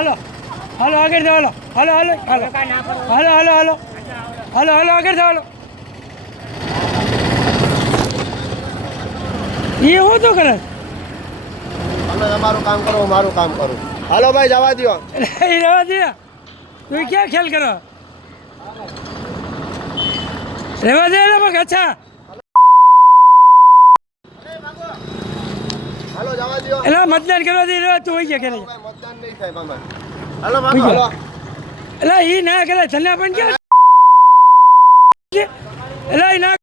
હાલો. હાલો આગળ જાઓ હાલો. હાલો હાલો હાલો. હાલો હાલો હાલો. હાલો હાલો આગળ જાઓ હાલો. એ હું તો કરે? તમે તમારું કામ કરો મારું કામ કરું. હાલો ભાઈ જવા દો જવા દે તું ક્યાં ખ્યાલ કરો? રેવા દે અચ્છા હાલો જવા દો એટલે મતદાન કરવા દે તું હોય કે નહીં મતદાન નહીં થાય મામા. હાલો મામા. હાલો. એટલે એ ના કરે તને પણ ક્યાં એટલે એ ના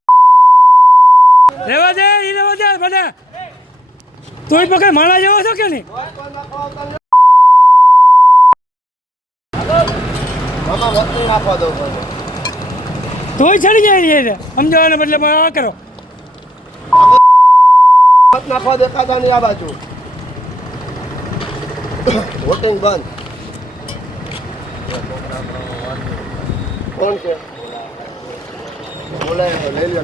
રેવા દે ઈ રેવા દે બધા તોય પકડ માણા જેવો છો કે નહીં? તોય ચડી જાય ને સમજાવવાના બદલે આ કરો. મત નાખવા દેખાતા નહીં આ બાજુ. વોટિંગ બંધ. કોણ છે? બોલે લઈ લ્યો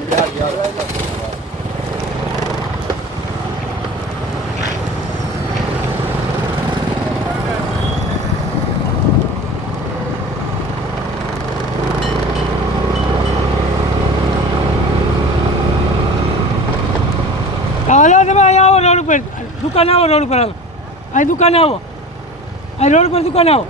હાલો તમે અહીંયા આવો રોડ ઉપર. દુકાન આવો, રોડ ઉપર હાલો અહીં દુકાન આવો. અહીં રોડ ઉપર દુકાન આવો.